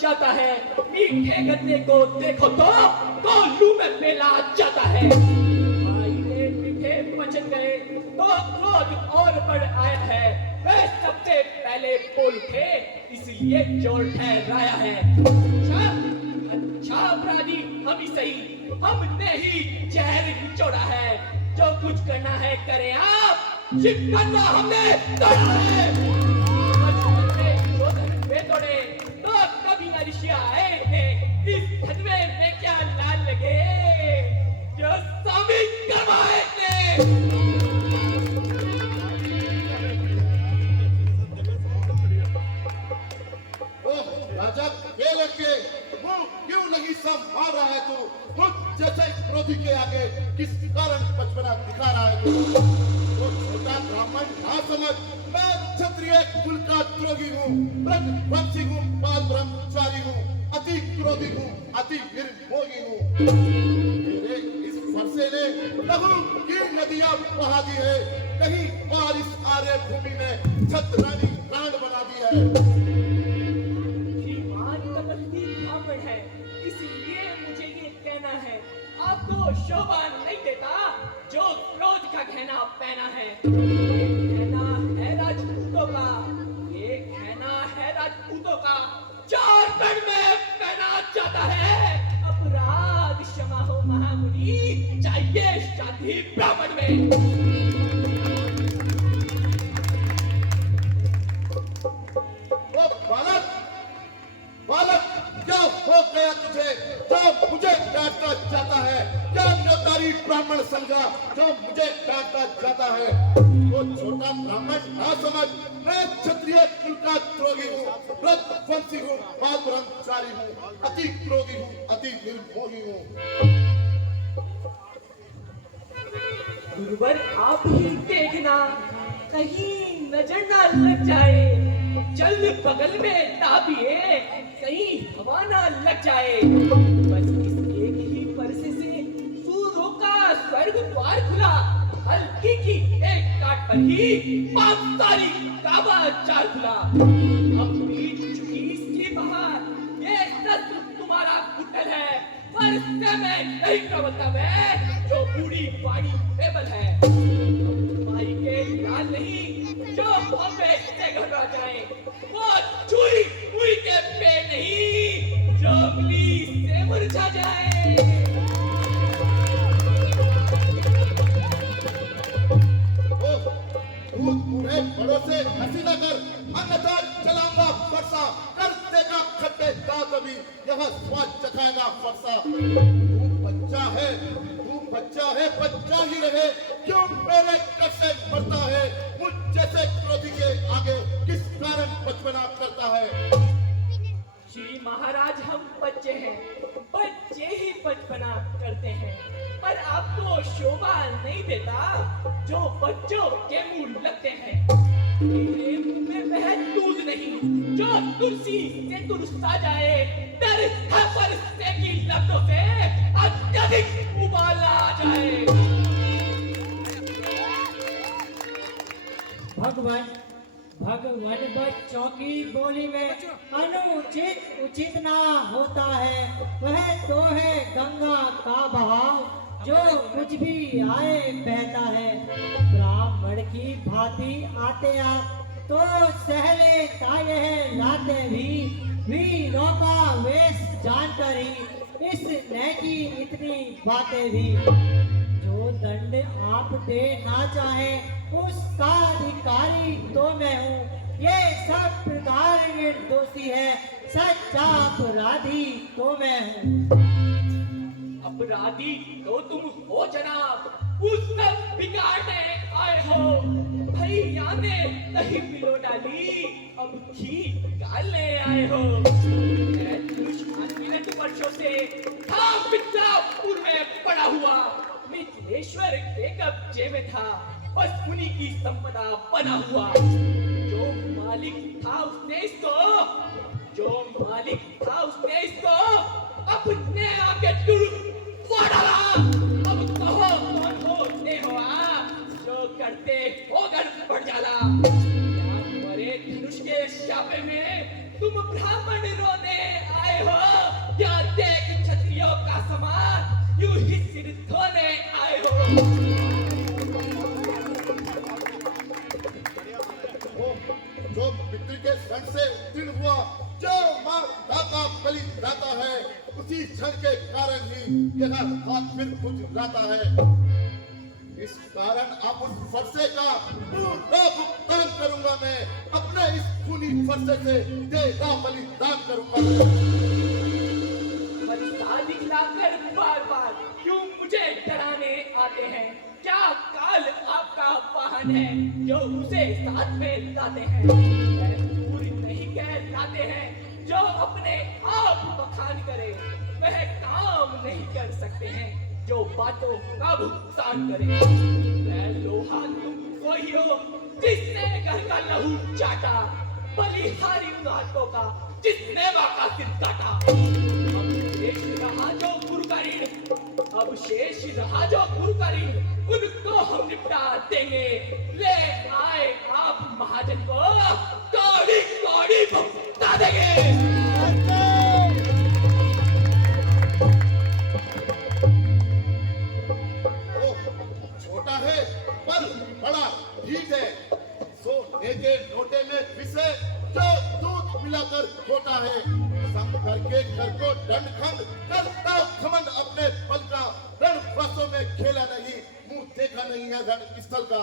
जाता है। मीठे गन्ने को देखो तो लू में मेला जाता है। भाई ने मीठे वचन गए तो क्रोध और बढ़ आया है। वे सबसे पहले बोल उठे इसलिए जोर ठहराया है। अच्छा अपराधी हम ही सही, हमने ही जहर निचोड़ा है। जो कुछ करना है करें आप, शिकंजा हमने तोड़ा है। बचपन में जो धनवे तोड़े तो कभी न ऋषिया आए थे। इस धनवे में क्या लाल लगे जो स्वामी करवाए थे। राजा ये लड़के मुंह क्यों नहीं संभाल रहा है तू? मुझ जैसे क्रोधी के आगे किस कारण बचपना दिखा रहा है तू? वो छोटा ब्राह्मण ना समझ, मैं क्षत्रिय कुल का द्रोही हूँ, ब्रजवंशी हूँ, बाल ब्रह्मचारी हूँ, अति क्रोधी हूँ, अति निर्मोही हूँ। मेरे इस फरसे ने लहू की नदियां बहा दी है, कहीं और इस आर्य भूमि में छत्रानी कांड बना दी है। है इसलिए मुझे ये कहना है, आपको शोभा नहीं देता जो क्रोध का गहना पहना है। कहना है राजपूतों का, ये कहना है राजपूतों का, चार पेड़ में पहना जाता है। अपराध क्षमा हो महामुनि, चाहिए शांति ब्राह्मण में। क्या हो गया तुझे जो मुझे डांटता जाता है? क्या न्योतारी ब्राह्मण समझा जो मुझे डांटता जाता है? वो छोटा ब्राह्मण ना समझ, मैं क्षत्रिय कुल का द्रोही हूँ, ब्रजवंशी हूँ, बाल ब्रह्मचारी हूँ, अति क्रोधी हूँ, अति निर्मोही हूँ। गुरुवर आप ही देखना कहीं नजर ना लग जाए, जल बगल में दाबिए कहीं हवा ना लग जाए। बस इस एक ही परसे से सूर्यों का स्वर्ग द्वार खुला, हल्की की एक काट पर ही पांचतारी काबा चार खुला। अब बीत चुकी इसकी बहार, ये सच तुम्हारा कुटल है, पर समय नहीं प्रबलता मैं जो बूढ़ी वाणी बेबल है। भाई के लाल नहीं जो हमें से घबरा जाए, वो चुई चुई के पे नहीं जो अगली से मुरझा जाए। बूढ़े बड़ों से हंसी न कर, अन्यथा चलाऊंगा फरसा, कर देगा खट्टे दांत भी, यह स्वाद चखाएगा फरसा। तू बच्चा है, बच्चा ही रहे, क्यों मेरे कर से मरता है? मुझ जैसे क्रोधी के आगे किस कारण बचपना करता है? श्री महाराज हम बच्चे हैं, बच्चे ही बचपना करते हैं, पर आपको शोभा नहीं देता जो बच्चों के मुंह लगते हैं। मेरे मुंह में वह दूध नहीं जो तुलसी से तुलसा जाए, डर है पर से की लपटों से अत्यधिक उबाला आ जाए। भगवान बच्चों की बोली में अनुचित उचित ना होता है, वह तो है गंगा का बहाव जो कुछ भी आए बहता है। ब्राह्मण की भांति आते आप तो सहले ताये लाते भी, वीरों का वेश जानकर ही इस नए की इतनी बातें भी। जो दंड आप दे ना चाहे उसका अधिकारी तो मैं हूँ, ये सब प्रकार निर्दोषी है, सच्चा अपराधी तो मैं हूँ। अपराधी तो तुम हो जनाब, उस सब बिगाड़ने आए हो। भैया ने दही पिलो डाली, अब घी डालने आए हो। वर्षों से था मिर्जापुर में पड़ा हुआ, मिथिलेश्वर के कब्जे में था, बस उन्हीं की संपदा बना हुआ। जो मालिक था उसने इसको अपने आगे फोड़ डाला। अब कहो कौन होते हो आप जो करते हो गड़बड़ जाला। क्या मरे धनुष के शापे में तुम ब्राह्मण रोने आए हो या देख क्षत्रियों का समाज यूं ही सिर धोने आए हो? जो पितृ के सन से उत्तीर्ण हुआ, जो मां दाता बलि दाता है, उसी क्षण के कारण ही यह हाथ फिर खुजलाता है। इस कारण अब उस फरसे का पूरा भुगतान करूंगा मैं, अपने इस खूनी फरसे से तेरा बलिदान करूंगा। फरिश्ता दिखलाकर बार-बार क्यों मुझे डराने आते हैं? क्या काल आपका वाहन है जो उसे साथ में लाते हैं? पूरी नहीं कह लाते हैं जो अपने आप बखान करे, वह काम नहीं कर सकते हैं जो बातों का भुगतान करे। मैं लोहा तुम कोई हो जिसने घर का लहू चाटा, बलिहारी नाटों का जिसने वाका सिर काटा। अब शेष रहा जो गुरु का ऋण, अब शेष रहा जो गुरु का ऋण, उनको हम निपटा देंगे। ले आए आप महाजन को कौड़ी कौड़ी भुगता देंगे। छोटा है पर बड़ा ठीक है, सोने के लोटे में विषय जो दूध मिलाकर खोटा है। संग करके घर को दंडखंड करता घमंड, अपने बल का रण फरसों में खेला नहीं, मुंह देखा नहीं है रण स्थल का।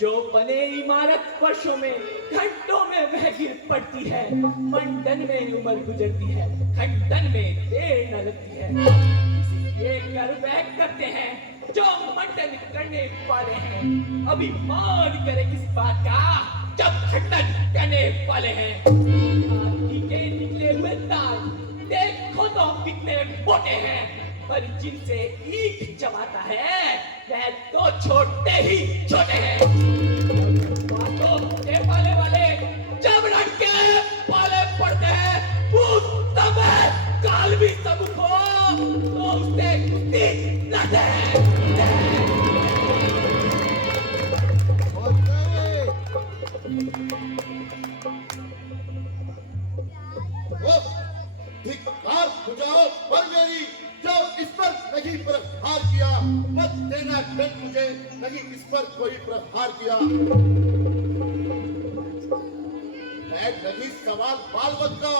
जो बने इमारत वर्षों में, घंटों में वह गिर पड़ती है। मंडन में उम्र गुजरती है, खंडन में देर न लगती है। ये कर वह करते हैं जो मंडन करने वाले हैं। अभिमान करे किस बात का जब खंडन करने वाले हैं। हाथी के निकले हुए दांत देखो तो कितने मोटे हैं, पर जिनसे ईख चबाता है वह तो छोटे ही छोटे हैं। बातों के पाले वाले जब लड़के पाले पड़ते हैं, उस समय काल भी सम्मुख हो तो उससे कुश्ती लड़ते हैं। धिक्कार बुझाओ पर मेरी, जो इस पर नहीं प्रहार किया, मत देना दंड मुझे, नहीं इस पर कोई प्रहार किया। मैं नहीं सवाल बालवत का,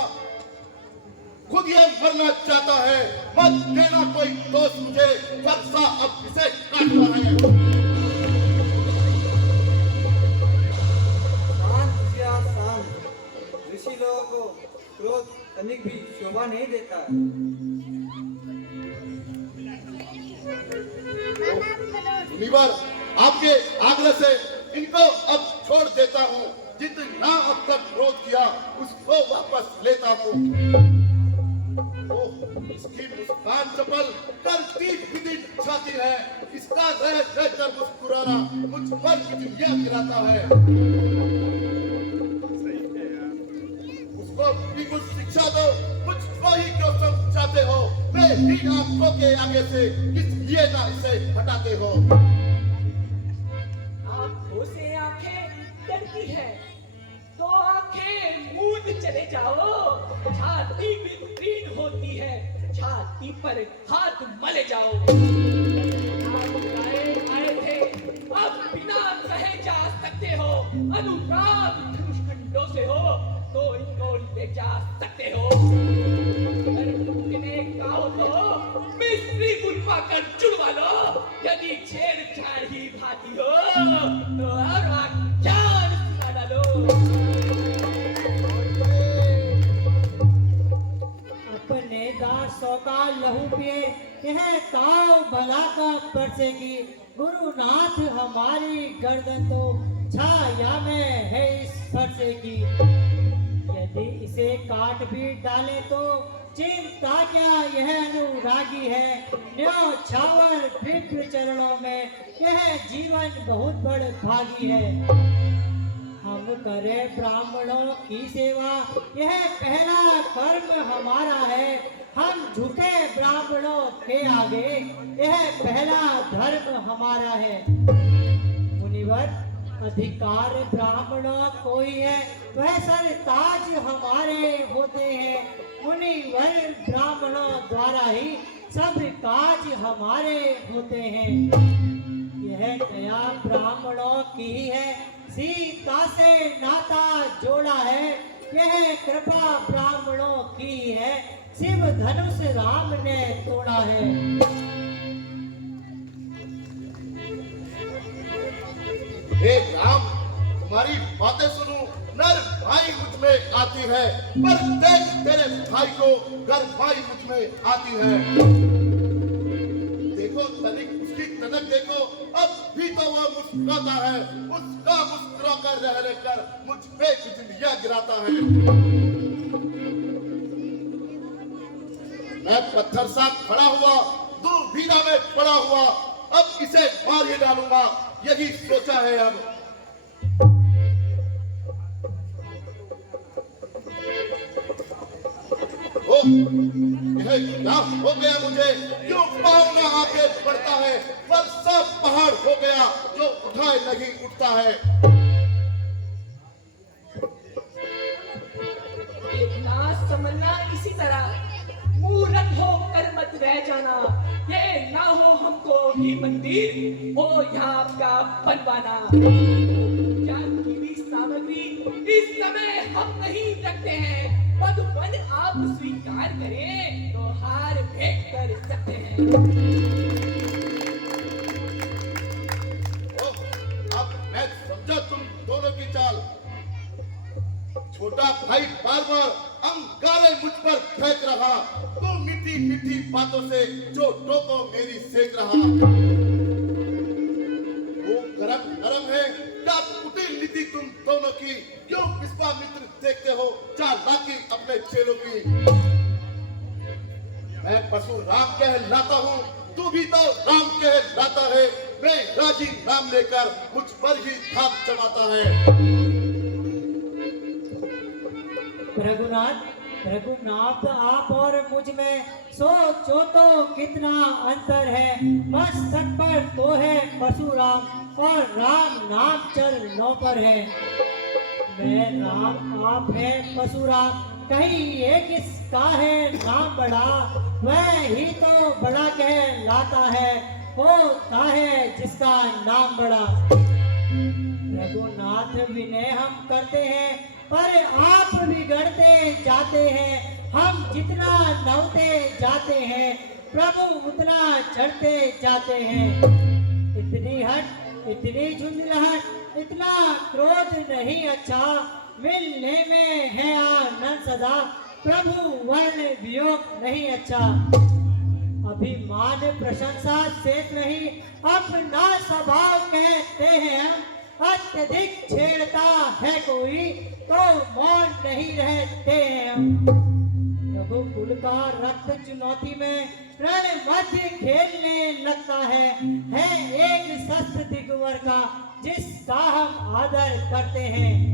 खुद ये मरना चाहता है, मत देना कोई दोष मुझे, फरसा अब इसे काटना है। शांत या शांत, ऋषि लोगों को क्रोध तनिक भी शोभा नहीं देता। मुनिवर, आपके आग्रह से इनको अब छोड़ देता हूँ, जितना अब तक क्रोध किया उसको वापस लेता हूँ। ओह, इसकी मुस्कान चपल करती विदित छाती है, इसका रह रहकर मुस्कुराना मुझ पर बिजलियां गिराता है। उसको भी कुछ शिक्षा दो, मुझको ही क्यों समझाते हो? मेरी आंखों के आगे से किस लिए ना इसे हटाते हो? आंखों से आंखें डरती है तो आंखें मूंद चले जाओ। छाती विदीर्ण होती है, छाती पर हाथ मले जाओ। आप आए थे, अब बिना कहे जा सकते हो। अनुराग धनुष खंडों से हो तो इनको ले जा सकते हो। अगर तुमने कहो तो मिस्त्री बुलवा कर चुड़वा लो। यदि छेड़छाड़ ही भाती हो तो और आख्यान सुना डालो। अपने दासों का लहू पिए यह ताव भला का परसेगी। गुरुनाथ हमारी गर्दन तो छाया में है इस फरसे की। यदि इसे काट भी डाले तो चिंता क्या, यह अनुरागी है। न्यो छावर विप्र चरणों में यह जीवन बहुत बड़ भागी है। हम करें ब्राह्मणों की सेवा, यह पहला कर्म हमारा है। हम झूठे ब्राह्मणों के आगे, यह पहला धर्म हमारा है। मुनिवर, अधिकार ब्राह्मणों को ही है, वह सर ताज हमारे होते हैं। मुनिवर ब्राह्मणों द्वारा ही सब काज हमारे होते हैं। यह दया ब्राह्मणों की ही है, सीता से नाता जोड़ा है। यह कृपा ब्राह्मणों की है, शिव धनुष राम ने तोड़ा है। हे राम, तुम्हारी बातें सुनूं, नर भाई मुझ में आती है, पर देख तेरे भाई को घर भाई मुझ में आती है। देखो तनिक उसकी तनक देखो, अब भी तो वह मुस्कुराता है, उसका मुस्कुरा कर रह रहकर मुझ पे बिजलियां गिराता है। मैं पत्थर सा खड़ा हुआ, दूर भीड़ा में पड़ा हुआ, अब इसे मार ही डालूंगा, यही सोचा है अब। यह क्या हो गया मुझे, क्यों पाँव न आगे बढ़ता है, पर सब पहाड़ हो गया जो उठाए नहीं उठता है। देखना समझना इसी तरह, मूर्ख होकर मत रह जाना। ये ना हो हमको ही मंदिर, हो यहाँ आपका बनवाना। क्या की सामग्री इस समय हम नहीं रखते हैं, मधुबन आप स्वीकार करें तो हार फेंक कर सकते हैं। अब मैं समझा तुम दोनों की चाल। छोटा भाई बार बार अंगारे मुझ पर फेंक रहा, तू मीठी मीठी बातों से जो टोको मेरी सेक रहा। वो गरम गरम है, क्या कुटिल नीति तुम दोनों की, क्यों विश्वामित्र देखते हो चालाकी अपने चेलों की। मैं परशुराम कहलाता हूँ, तू भी तो राम कहलाता है। मैं राजी नाम लेकर मुझ पर ही धाक जमाता है। रघुनाथ आप और मुझ में सोचो तो कितना अंतर है। मस्तक पर तो है परशुराम और राम नाम चरणों पर है। मैं राम आप है परशुराम, कहीं ये किसका है नाम बड़ा, वह ही तो बड़ा कहलाता है, होता है जिसका नाम बड़ा। रघुनाथ विनय हम करते हैं, पर आप बिगड़ते जाते हैं। हम जितना नवते जाते हैं, प्रभु उतना चढ़ते जाते हैं। इतनी हट, इतनी झुंझलाहट, इतना क्रोध नहीं अच्छा, मिलने में है आनंद सदा, प्रभु वर्ण वियोग नहीं अच्छा। अभिमान प्रशंसा शेष नहीं, अपना स्वभाव कहते हैं हम। अत्यधिक छेड़ता है कोई तो मौन नहीं रहते हैं हम। रघुकुल का रक्त चुनौती में रण मध्य खेलने लगता है एक शस्त्र दिगवर का जिसका हम आदर करते हैं।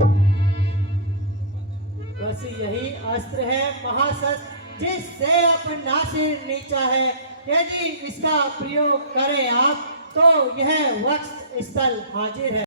बस यही अस्त्र है महाशस्त्र जिससे अपना सिर नीचा है। यदि इसका प्रयोग करें आप तो यह वक्ष स्थल हाजिर है।